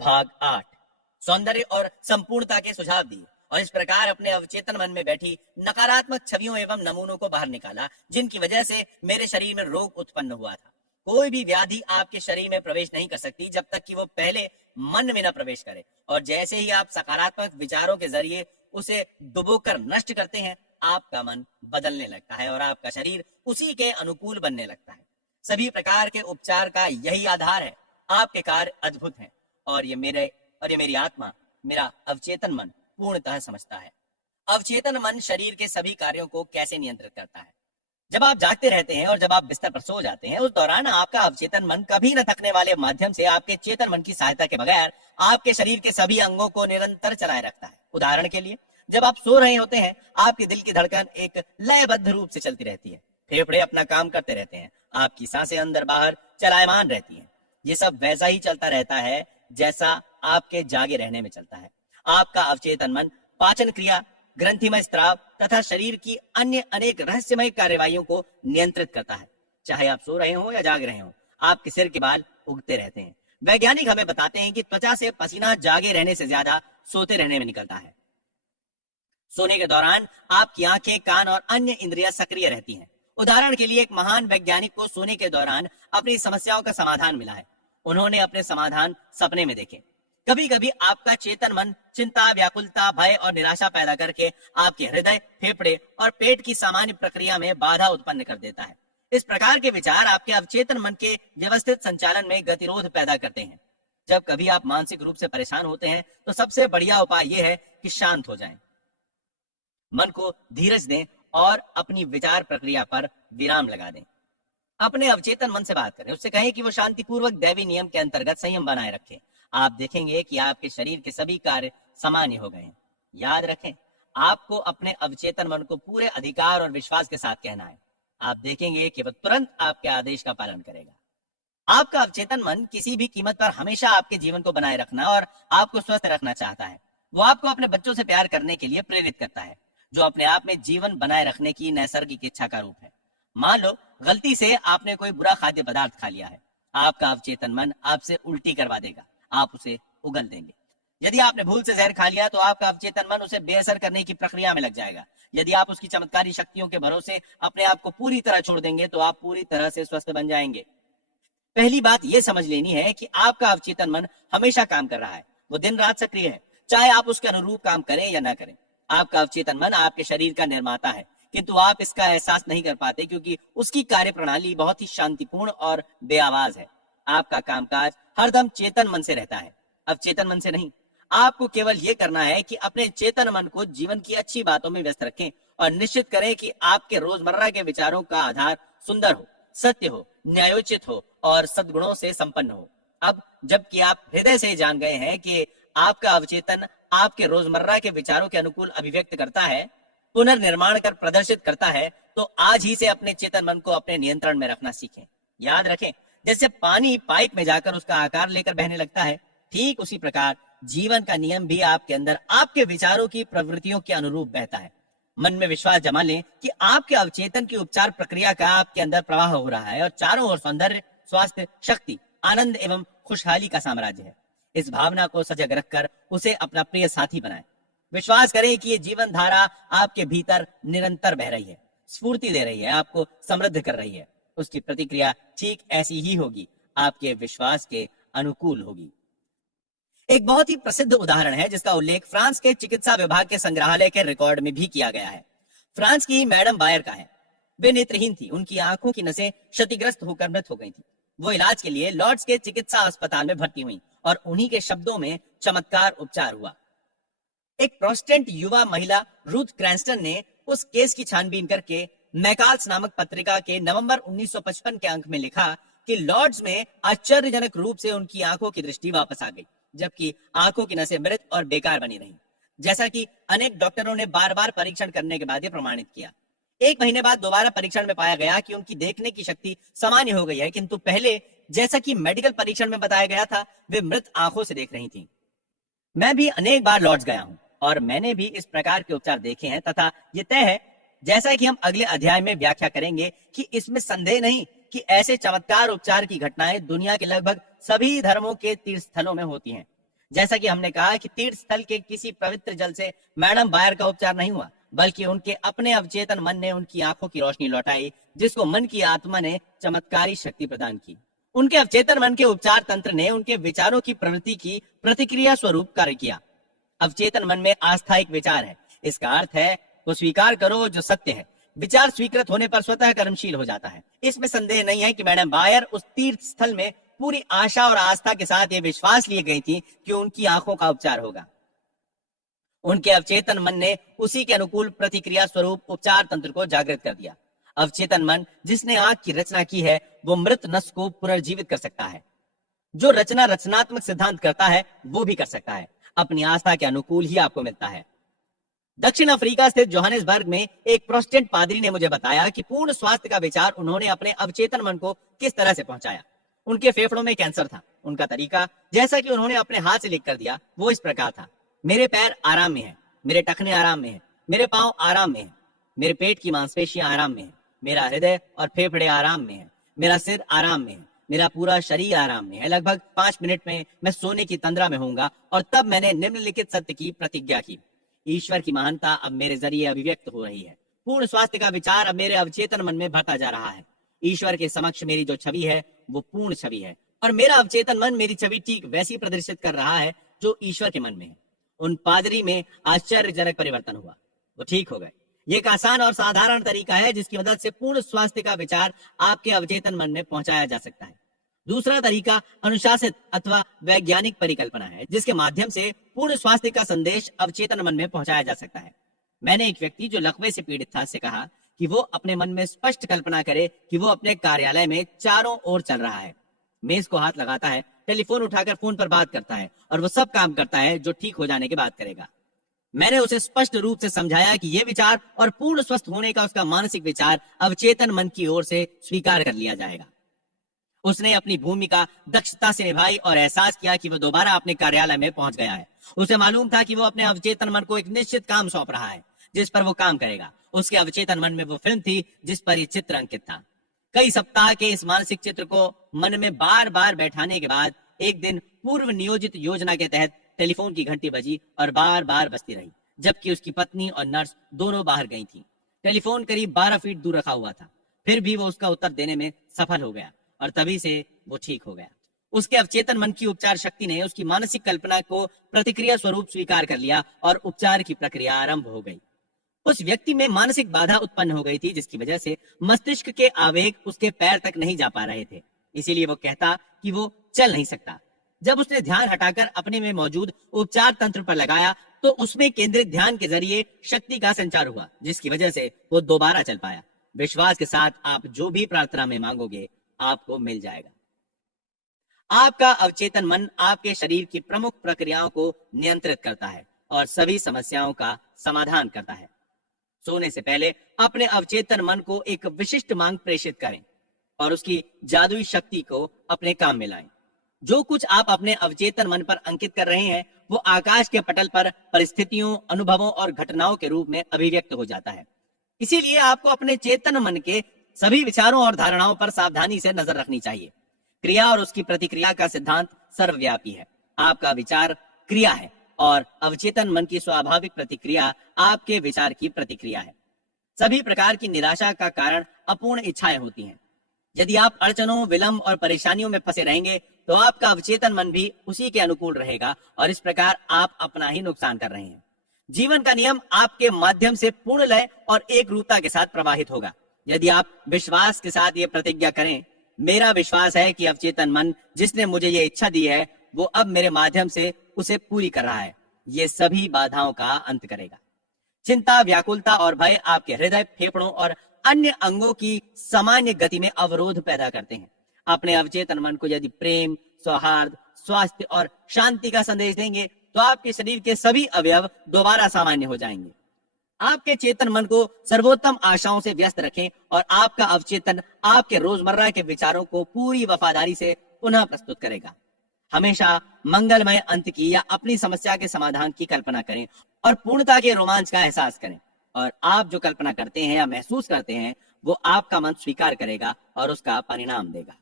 भाग 8 सौंदर्य और संपूर्णता के सुझाव दिए और इस प्रकार अपने अवचेतन मन में बैठी नकारात्मक छवियों एवं नमूनों को बाहर निकाला जिनकी वजह से मेरे शरीर में रोग उत्पन्न हुआ था। कोई भी व्याधि आपके शरीर में प्रवेश नहीं कर सकती जब तक कि वो पहले मन में न प्रवेश करे, और जैसे ही आप सकारात्मक विचारों के जरिए उसे डुबोकर नष्ट करते हैं, आपका मन बदलने लगता है और आपका शरीर उसी के अनुकूल बनने लगता है। सभी प्रकार के उपचार का यही आधार है। आपके कार्य अद्भुत हैं और ये मेरी आत्मा, मेरा अवचेतन मन पूर्णतः समझता है। अवचेतन मन शरीर के सभी कार्यों को कैसे नियंत्रित करता है। जब आप जागते रहते हैं और जब आप बिस्तर पर सो जाते हैं, उस दौरान आपका अवचेतन मन कभी न थकने वाले माध्यम से आपके चेतन मन की सहायता के बगैर आपके शरीर के सभी अंगों को निरंतर चलाए रखता है। उदाहरण के लिए, जब आप सो रहे होते हैं, आपके दिल की धड़कन एक लयबद्ध रूप से चलती रहती है, फेफड़े अपना काम करते रहते हैं, आपकी सांसें अंदर बाहर चलायमान रहती हैं। ये सब वैसा ही चलता रहता है जैसा आपके जागे रहने में चलता है। आपका अवचेतन मन पाचन क्रिया, ग्रंथिमय स्त्राव तथा शरीर की अन्य अनेक रहस्यमय कार्यवाहियों को नियंत्रित करता है। चाहे आप सो रहे हो या जाग रहे हो, आपके सिर के बाल उगते रहते हैं। वैज्ञानिक हमें बताते हैं कि त्वचा से पसीना जागे रहने से ज्यादा सोते रहने में निकलता है। सोने के दौरान आपकी आंखें, कान और अन्य इंद्रियां सक्रिय रहती हैं। उदाहरण के लिए, एक महान वैज्ञानिक को सोने के दौरान अपनी समस्याओं का समाधान मिला है। उन्होंने अपने समाधान सपने में देखे। कभी कभी आपका चेतन मन चिंता, व्याकुलता, भय और निराशा पैदा करके आपके हृदय, फेफड़े और पेट की सामान्य प्रक्रिया में बाधा उत्पन्न कर देता है। इस प्रकार के विचार आपके अवचेतन मन के व्यवस्थित संचालन में गतिरोध पैदा करते हैं। जब कभी आप मानसिक रूप से परेशान होते हैं तो सबसे बढ़िया उपाय यह है कि शांत हो जाएं। मन को धीरज दें और अपनी विचार प्रक्रिया पर विराम लगा दें। अपने अवचेतन मन से बात करें, उससे कहें कि वो शांतिपूर्वक दैवी नियम के अंतर्गत संयम बनाए रखे। आप देखेंगे कि आपके शरीर के सभी कार्य सामान्य हो गए हैं। याद रखें, आपको अपने अवचेतन मन को पूरे अधिकार और विश्वास के साथ कहना है। आप देखेंगे कि वह तुरंत आपके आदेश का पालन करेगा। आपका अवचेतन मन किसी भी कीमत पर हमेशा आपके जीवन को बनाए रखना और आपको स्वस्थ रखना चाहता है। वो आपको अपने बच्चों से प्यार करने के लिए प्रेरित करता है, जो अपने आप में जीवन बनाए रखने की नैसर्गिक इच्छा का रूप है। मान लो गलती से आपने कोई बुरा खाद्य पदार्थ खा लिया है, आपका अवचेतन मन आपसे उल्टी करवा देगा, आप उसे उगल देंगे। यदि आपने भूल से जहर खा लिया तो आपका अवचेतन मन उसे बेअसर करने की प्रक्रिया में लग जाएगा। यदि आप उसकी चमत्कारी शक्तियों के भरोसे अपने आप को पूरी तरह छोड़ देंगे तो आप पूरी तरह से स्वस्थ बन जाएंगे। पहली बात यह समझ लेनी है कि आपका अवचेतन मन हमेशा काम कर रहा है। वो दिन रात सक्रिय है, चाहे आप उसके अनुरूप काम करें या ना करें। आपका अवचेतन मन आपके शरीर का निर्माता है, किंतु आप इसका एहसास नहीं कर पाते क्योंकि उसकी कार्य प्रणाली बहुत ही शांतिपूर्ण और बेआवाज है। आपका कामकाज हरदम चेतन मन से रहता है, अवचेतन मन से नहीं। आपको केवल यह करना है कि अपने चेतन मन को जीवन की अच्छी बातों में व्यस्त रखें और निश्चित करें कि आपके रोजमर्रा के विचारों का आधार सुंदर हो, सत्य हो, न्यायोचित हो और सद्गुणों से संपन्न हो। अब जबकि आप हृदय से जान गए हैं कि आपका अवचेतन आपके रोजमर्रा के विचारों के अनुकूल अभिव्यक्त करता है, पुनर्निर्माण कर प्रदर्शित करता है, तो आज ही से अपने चेतन मन को अपने नियंत्रण में रखना सीखें। याद रखें, जैसे पानी पाइप में जाकर उसका आकार लेकर बहने लगता है, ठीक उसी प्रकार जीवन का नियम भी आपके अंदर आपके विचारों की प्रवृत्तियों के अनुरूप बहता है। मन में विश्वास जमा लें कि आपके अवचेतन की उपचार प्रक्रिया का आपके अंदर प्रवाह हो रहा है और चारों ओर सौंदर्य, स्वास्थ्य, शक्ति, आनंद एवं खुशहाली का साम्राज्य है। इस भावना को सजग रखकर उसे अपना प्रिय साथी बनाएं। विश्वास करें कि ये जीवन धारा आपके भीतर निरंतर बह रही है, स्फूर्ति दे रही है, आपको समृद्ध कर रही है। उसकी प्रतिक्रिया ठीक ऐसी ही होगी, आपके विश्वास के अनुकूल होगी। एक बहुत ही प्रसिद्ध उदाहरण है जिसका उल्लेख फ्रांस के चिकित्सा विभाग के संग्रहालय के रिकॉर्ड में भी किया गया है। फ्रांस की मैडम बायर का है। वे नेत्रहीन थी, उनकी आंखों की नसें क्षतिग्रस्त होकर मृत हो गई थी। वो इलाज के लिए लॉर्ड्स के चिकित्सा अस्पताल में भर्ती हुई और उन्हीं के शब्दों में चमत्कार उपचार हुआ। एक प्रोटेस्टेंट युवा महिला रूथ क्रैंस्टन ने उस केस की छानबीन करके मैकाल्स नामक पत्रिका के नवंबर 1955 के अंक में लिखा कि लॉर्ड्स में आश्चर्यजनक रूप से उनकी आंखों की दृष्टि वापस आ गई, जबकि आंखों की नसें मृत और बेकार बनी रहीं, जैसा कि अनेक डॉक्टरों ने बार बार परीक्षण करने के बाद यह प्रमाणित किया। 1 महीने बाद दोबारा परीक्षण में पाया गया कि उनकी देखने की शक्ति सामान्य हो गई है, किंतु पहले जैसा कि मेडिकल परीक्षण में बताया गया था, वे मृत आंखों से देख रही थी। मैं भी अनेक बार लॉर्ड्स गया हूं और मैंने भी इस प्रकार के उपचार देखे हैं तथा ये तय है, जैसा कि हम अगले अध्याय में व्याख्या करेंगे, कि इसमें संदेह नहीं कि ऐसे चमत्कार उपचार की घटनाएं दुनिया के लगभग सभी धर्मों के तीर्थ स्थलों में होती हैं। जैसा कि हमने कहा कि तीर्थ स्थल के किसी पवित्र जल से मैडम बायर का उपचार नहीं हुआ, बल्कि उनके अपने अवचेतन मन ने उनकी आंखों की रोशनी लौटाई, जिसको मन की आत्मा ने चमत्कारी शक्ति प्रदान की। उनके अवचेतन मन के उपचार तंत्र ने उनके विचारों की प्रवृत्ति की प्रतिक्रिया स्वरूप कार्य किया। अवचेतन मन में आस्था एक विचार है। इसका अर्थ है वो स्वीकार करो जो सत्य है। विचार स्वीकृत होने पर स्वतः कर्मशील हो जाता है। इसमें संदेह नहीं है कि मैडम बायर उस तीर्थ स्थल में पूरी आशा और आस्था के साथ ये विश्वास लिए गई थी कि उनकी आंखों का उपचार होगा। उनके अवचेतन मन ने उसी के अनुकूल प्रतिक्रिया स्वरूप उपचार तंत्र को जागृत कर दिया। अवचेतन मन जिसने आंख की रचना की है वो मृत नस को पुनर्जीवित कर सकता है। जो रचना रचनात्मक सिद्धांत करता है वो भी कर सकता है। अपनी आस्था के अनुकूल ही आपको मिलता है। दक्षिण अफ्रीका स्थित जोहानिसबर्ग में एक प्रोटेस्टेंट पादरी ने मुझे बताया कि पूर्ण स्वास्थ्य का विचार उन्होंने अपने अवचेतन मन को किस तरह से पहुंचाया। उनके फेफड़ों में कैंसर था। उनका तरीका, जैसा कि उन्होंने अपने हाथ से लिख कर दिया, वो इस प्रकार था। मेरे पैर आराम में हैं, मेरे टखने आराम में हैं, मेरे पांव आराम में हैं, मेरे पेट की मांसपेशियां आराम में हैं, मेरा हृदय और फेफड़े आराम में हैं, मेरा सिर आराम में है, मेरा पूरा शरीर आराम में है। लगभग 5 मिनट में मैं सोने की तंद्रा में होऊंगा। और तब मैंने निम्नलिखित सत्य की प्रतिज्ञा की। ईश्वर की महानता अब मेरे जरिए अभिव्यक्त हो रही है। पूर्ण स्वास्थ्य का विचार अब मेरे अवचेतन मन में भरता जा रहा है। ईश्वर के समक्ष मेरी जो छवि है वो पूर्ण छवि है, और मेरा अवचेतन मन मेरी छवि ठीक वैसी प्रदर्शित कर रहा है जो ईश्वर के मन में है। उन पादरी में आश्चर्यजनक परिवर्तन हुआ। वो ठीक हो गए। ये एक आसान और साधारण तरीका है जिसकी मदद से पूर्ण स्वास्थ्य का विचार आपके अवचेतन मन में पहुंचाया जा सकता है। दूसरा तरीका अनुशासित अथवा वैज्ञानिक परिकल्पना है, जिसके माध्यम से पूर्ण स्वास्थ्य का संदेश अवचेतन मन में पहुंचाया जा सकता है। मैंने एक व्यक्ति जो लकवे से पीड़ित था से कहा कि वो अपने मन में स्पष्ट कल्पना करे कि वो अपने कार्यालय में चारों ओर चल रहा है, मेज को हाथ लगाता है, टेलीफोन उठाकर फोन पर बात करता है, और वो सब काम करता है जो ठीक हो जाने के बाद करेगा। मैंने उसे स्पष्ट रूप से समझाया कि यह विचार और पूर्ण स्वस्थ होने का उसका मानसिक विचार अवचेतन मन की ओर से स्वीकार कर लिया जाएगा। उसने अपनी भूमिका दक्षता से निभाई और एहसास किया कि वो दोबारा अपने कार्यालय में पहुंच गया है। उसे मालूम था कि वो अपने अवचेतन मन को एक निश्चित काम सौंप रहा है जिस पर वो काम करेगा। उसके अवचेतन मन में वो फिल्म थी जिस पर ये चित्र अंकित था। कई सप्ताह के इस मानसिक चित्र को मन में बार बार बैठाने के बाद एक दिन पूर्व नियोजित योजना के तहत टेलीफोन की घंटी बजी और बार बार बजती रही, जबकि उसकी पत्नी और नर्स दोनों बाहर गई थी। टेलीफोन करीब 12 फीट दूर रखा हुआ था। फिर भी वो उसका उत्तर देने में सफल हो गया और तभी से वो ठीक हो गया। उसके अवचेतन मन की उपचार शक्ति ने उसकी मानसिक कल्पना को प्रतिक्रिया स्वरूप स्वीकार कर लिया और उपचार की प्रक्रिया आरंभ हो गई। उस व्यक्ति में मानसिक बाधा उत्पन्न हो गई थी जिसकी वजह से मस्तिष्क के आवेग उसके पैर तक नहीं जा पा रहे थे। इसीलिए वो कहता कि वो चल नहीं सकता। जब उसने ध्यान हटाकर अपने में मौजूद उपचार तंत्र पर लगाया तो उसमें केंद्रित ध्यान के जरिए शक्ति का संचार हुआ, जिसकी वजह से वो दोबारा चल पाया। विश्वास के साथ आप जो भी प्रार्थना में मांगोगे आपको मिल जाएगा। आपका अवचेतन मन आपके शरीर की प्रमुख प्रक्रियाओं को नियंत्रित करता है और सभी समस्याओं का समाधान करता है। सोने से पहले अपने अवचेतन मन को एक विशिष्ट मांग प्रेषित करें और उसकी जादुई शक्ति को अपने काम में लाएं। जो कुछ आप अपने अवचेतन मन पर अंकित कर रहे हैं वो आकाश के पटल पर परिस्थितियों, अनुभवों और घटनाओं के रूप में अभिव्यक्त हो जाता है। इसीलिए आपको अपने चेतन मन के सभी विचारों और धारणाओं पर सावधानी से नजर रखनी चाहिए। क्रिया और उसकी प्रतिक्रिया का सिद्धांत सर्वव्यापी है। आपका विचार क्रिया है और अवचेतन मन की स्वाभाविक प्रतिक्रिया आपके विचार की प्रतिक्रिया है। सभी प्रकार की निराशा का कारण अपूर्ण इच्छाएं होती हैं। यदि आप अड़चनों, विलंब और परेशानियों में फंसे रहेंगे तो आपका अवचेतन मन भी उसी के अनुकूल रहेगा और इस प्रकार आप अपना ही नुकसान कर रहे हैं। जीवन का नियम आपके माध्यम से पूर्ण लय और एक रूपता के साथ प्रवाहित होगा। यदि आप विश्वास के साथ ये प्रतिज्ञा करें, मेरा विश्वास है कि अवचेतन मन जिसने मुझे ये इच्छा दी है वो अब मेरे माध्यम से उसे पूरी कर रहा है, ये सभी बाधाओं का अंत करेगा। चिंता, व्याकुलता और भय आपके हृदय, फेफड़ों और अन्य अंगों की सामान्य गति में अवरोध पैदा करते हैं। अपने अवचेतन मन को यदि प्रेम, सौहार्द, स्वास्थ्य और शांति का संदेश देंगे तो आपके शरीर के सभी अवयव दोबारा सामान्य हो जाएंगे। आपके चेतन मन को सर्वोत्तम आशाओं से व्यस्त रखें और आपका अवचेतन आपके रोजमर्रा के विचारों को पूरी वफादारी से पुनः प्रस्तुत करेगा। हमेशा मंगलमय अंत की या अपनी समस्या के समाधान की कल्पना करें और पूर्णता के रोमांच का एहसास करें। और आप जो कल्पना करते हैं या महसूस करते हैं वो आपका मन स्वीकार करेगा और उसका परिणाम देगा।